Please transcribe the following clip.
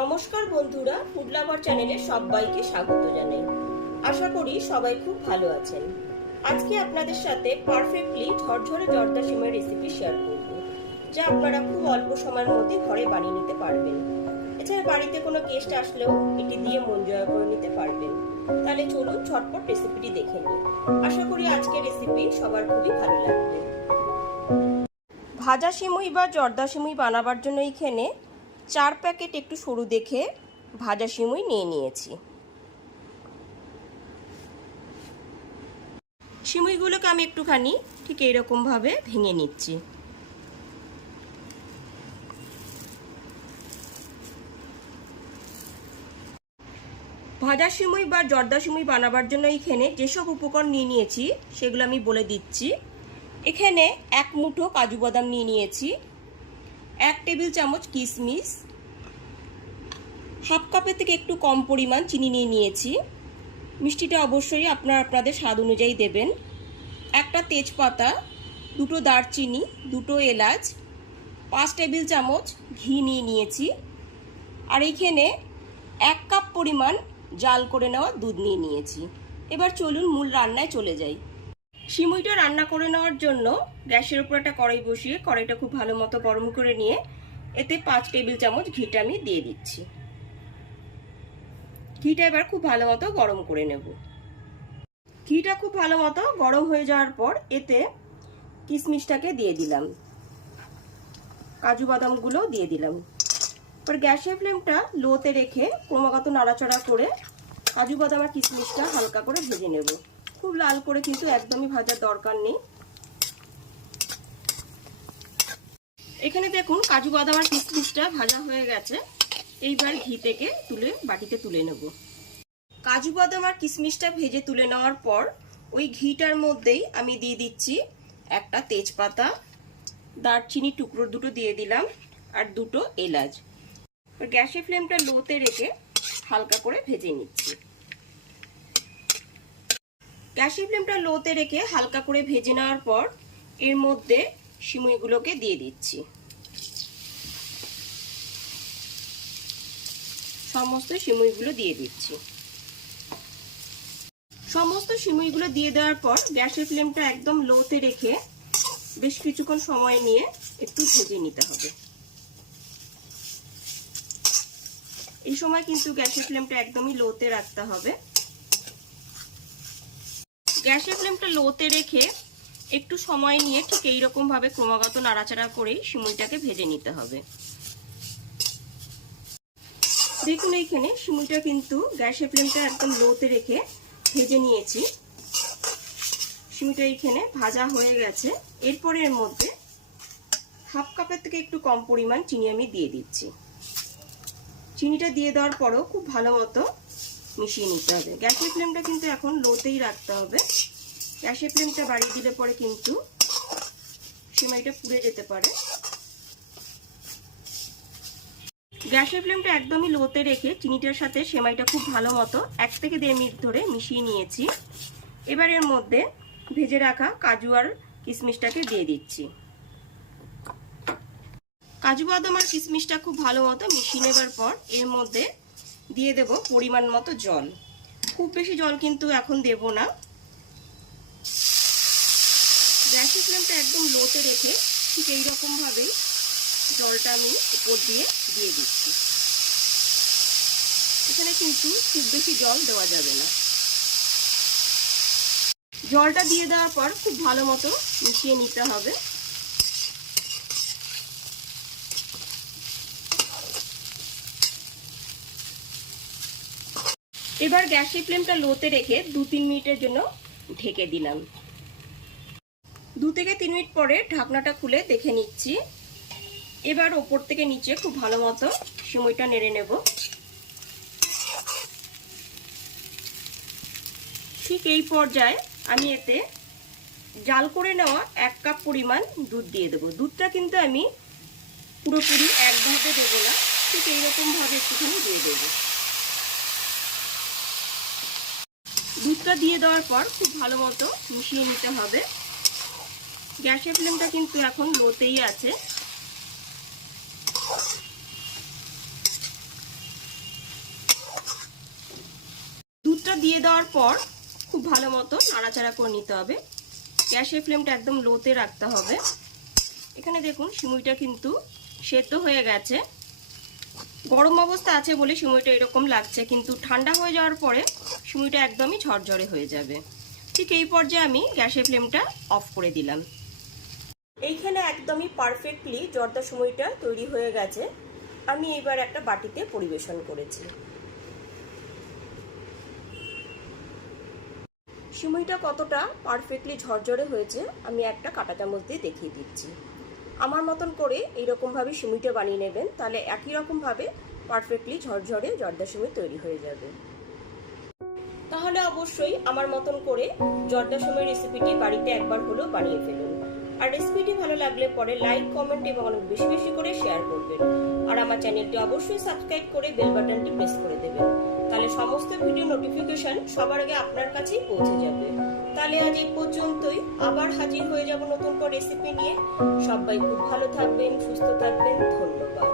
নমস্কার বন্ধুরা food lover চ্যানেলে সবাইকে স্বাগত জানাই। আশা করি সবাই খুব ভালো আছেন। আজকে আপনাদের সাথে পারফেক্টলি ঝরঝরে জর্দা সিমের রেসিপি শেয়ার করব, যা আপনারা খুব অল্প সময়ের মধ্যে ঘরে বানিয়ে নিতে পারবেন। এছাড়া বাড়িতে কোনো গেস্ট আসলেও এটি দিয়ে মন জয় করে নিতে পারবেন। তাহলে চলুন ঝটপট রেসিপিটি দেখে নিই। আশা করি আজকের রেসিপি সবার খুবই ভালো লাগবে। ভাজা সিমুই বা জর্দা সিমুই বানাবার জন্য এইখানে চার প্যাকেট একটু সরু দেখে ভাজা সিমুই নিয়ে নিয়েছি। সিমুইগুলোকে আমি একটুখানি ঠিক এইরকমভাবে ভেঙে নিচ্ছি। ভাজা সিমুই বা জর্দা সিমুই বানাবার জন্য এইখানে যেসব উপকরণ নিয়ে নিয়েছি সেগুলো আমি বলে দিচ্ছি। এখানে এক মুঠো কাজু বাদাম নিয়ে নিয়েছি। এক টেবিল চামচ কিশমিশ হাফ কাপের থেকে একটু কম পরিমাণ চিনি নিয়ে নিয়েছি। মিষ্টিটা অবশ্যই আপনারা আপনাদের স্বাদ অনুযায়ী দেবেন। একটা তেজপাতা, দুটো দারচিনি, দুটো এলাচ, পাঁচ টেবিল চামচ ঘি নিয়ে নিয়েছি। আর এইখানে এক কাপ পরিমাণ জাল করে নেওয়া দুধ নিয়ে নিয়েছি। এবার চলুন মূল রান্নায় চলে যাই। সিমুইটা রান্না করে নেওয়ার জন্য গ্যাসের উপর একটা কড়াই বসিয়ে কড়াইটা খুব ভালো মতো গরম করে নিয়ে এতে পাঁচ টেবিল চামচ ঘিটা আমি দিয়ে দিচ্ছি। ঘিটা এবার খুব ভালো মতো গরম করে নেব। ঘিটা খুব ভালো মতো গরম হয়ে যাওয়ার পর এতে কিশমিশটাকে দিয়ে দিলাম। কাজু বাদামগুলো দিয়ে দিলাম। এবার গ্যাসের ফ্লেমটা লোতে রেখে ক্রমাগত নাড়াচড়া করে কাজু বাদাম আর কিশমিশটা হালকা করে ভেজে নেব। খুব লাল করে কিন্তু একদমই ভাজার দরকার নেই। এখানে দেখুন, কাজু বাদাম আর কিশমিশটা ভাজা হয়ে গেছে। এইবার ঘি থেকে তুলে বাটিতে তুলে নেব। কাজু বাদাম আর কিশমিশটা ভেজে তুলে নেওয়ার পর ওই ঘিটার মধ্যেই আমি দিয়ে দিচ্ছি একটা তেজপাতা, দারচিনি টুকরো দুটো দিয়ে দিলাম আর দুটো এলাচ। গ্যাসের ফ্লেমটা লোতে রেখে হালকা করে ভেজে নিচ্ছি। গ্যাসের ফ্লেমটা লোতে রেখে হালকা করে ভেজে নেওয়ার পর এর মধ্যে সিমুইগুলোকে দিয়ে দিচ্ছি। সমস্ত সিমুইগুলো দিয়ে দিচ্ছি। সমস্ত সিমুইগুলো দিয়ে দেওয়ার পর গ্যাসের ফ্লেমটা একদম লোতে রেখে বেশ কিছুক্ষণ সময় নিয়ে একটু ভেজে নিতে হবে। এই সময় কিন্তু গ্যাসের ফ্লেমটা একদমই লোতে রাখতে হবে। গ্যাসের ফ্লেমটা লোতে রেখে একটু সময় নিয়ে ঠিক এইরকম ভাবে ক্রমাগত নাড়াচাড়া করেই সিমুইটাকে ভেজে নিতে হবে। দেখুন এইখানে সিমুইটা কিন্তু গ্যাসের ফ্লেমটা একদম লোতে রেখে ভেজে নিয়েছি। সিমুইটা এইখানে ভাজা হয়ে গেছে। এরপরে এর মধ্যে হাফ কাপের থেকে একটু কম পরিমাণ চিনি আমি দিয়ে দিচ্ছি। চিনিটা দিয়ে দেওয়ার পরও খুব ভালো মতো মিশিয়ে নিতে হবে। গ্যাসের ফ্লেমটা কিন্তু এখন লোতেই রাখতে হবে। গ্যাসের ফ্লেমটা বাড়িয়ে দিলে পরে কিন্তু সিমাইটা পুড়ে যেতে পারে। গ্যাসের ফ্লেমটা একদমই লোতে রেখে চিনিটার সাথে সেমাইটা খুব ভালো মতো এক থেকে দেড় মিনিট ধরে মিশিয়ে নিয়েছি। এবার এর মধ্যে ভেজে রাখা কাজু আর কিশমিশটাকে দিয়ে দিচ্ছি। কাজু বাদাম আর কিশমিশটা খুব ভালো মতো মিশিয়ে নেবার পর এর মধ্যে দিয়ে দেব পরিমাণ মতো জল। খুব বেশি জল কিন্তু এখন দেব না। গ্যাসের ফ্লেমটা একদম লোতে রেখে ঠিক এইরকমভাবেই জলটা আমি উপর দিয়ে দিয়ে দিচ্ছি। এখানে কিন্তু খুব বেশি জল দেওয়া যাবে না। জলটা দিয়ে দেওয়ার পর খুব ভালো মতো মিশিয়ে নিতে হবে। এবার গ্যাসের ফ্লেমটা লোতে রেখে দু তিন মিনিটের জন্য ঢেকে দিলাম। দু থেকে তিন মিনিট পরে ঢাকনাটা খুলে দেখে নিচ্ছি। এবার ওপর থেকে নিচে খুব ভালো মতো সময়টা নেড়ে নেব। ঠিক এই পর্যায়ে আমি এতে জাল করে নেওয়া এক কাপ পরিমাণ দুধ দিয়ে দেবো। দুধটা কিন্তু আমি পুরোপুরি একভাবে দেবো না, ঠিক এইরকমভাবে একটুখানি দিয়ে দেবো। দুধটা দিয়ে দেওয়ার পর খুব ভালো মতো মিশিয়ে নিতে হবে। গ্যাসের ফ্লেমটা কিন্তু এখন লোতেই আছে। দুধটা দিয়ে দেওয়ার পর খুব ভালো মতো নাড়াচাড়া করে নিতে হবে। গ্যাসের ফ্লেমটা একদম লোতে রাখতে হবে। এখানে দেখুন সিমুইটা কিন্তু সেদ্ধ হয়ে গেছে। গরম অবস্থা আছে বলে সিমুইটা এরকম লাগছে, কিন্তু ঠান্ডা হয়ে যাওয়ার পরে সিমুইটা একদমই ঝরঝরে হয়ে যাবে। ঠিক এই পর্যায়ে আমি গ্যাসের ফ্লেমটা অফ করে দিলাম। এইখানে একদমই পারফেক্টলি জর্দা সময়টা তৈরি হয়ে গেছে। আমি এবার একটা বাটিতে পরিবেশন করেছি। সিমুইটা কতটা পারফেক্টলি ঝরঝরে হয়েছে, আমি একটা কাঁটা চামচ দিয়ে দেখিয়ে দিচ্ছি। আমার মতন করে এইরকমভাবে সিমুইটা বানিয়ে নেবেন, তাহলে একই রকমভাবে পারফেক্টলি ঝরঝরে জর্দা সিমুই তৈরি হয়ে যাবে। তাহলে অবশ্যই আমার মতন করে জর্দা সময় রেসিপিটি বাড়িতে একবার হলেও বানিয়ে ফেলুন। আর রেসিপিটি ভালো লাগলে পরে লাইক কমেন্ট এবং অনেক বেশি বেশি করে শেয়ার করবেন। আর আমার চ্যানেলটি অবশ্যই সাবস্ক্রাইব করে বেল বাটনটি প্রেস করে দেবেন। তাহলে সমস্ত ভিডিও নোটিফিকেশন সবার আগে আপনার কাছেই পৌঁছে যাবে। তাহলে আজ এই পর্যন্তই। আবার হাজির হয়ে যাব নতুন করে রেসিপি নিয়ে। সবাই খুব ভালো থাকবেন, সুস্থ থাকবেন। ধন্যবাদ।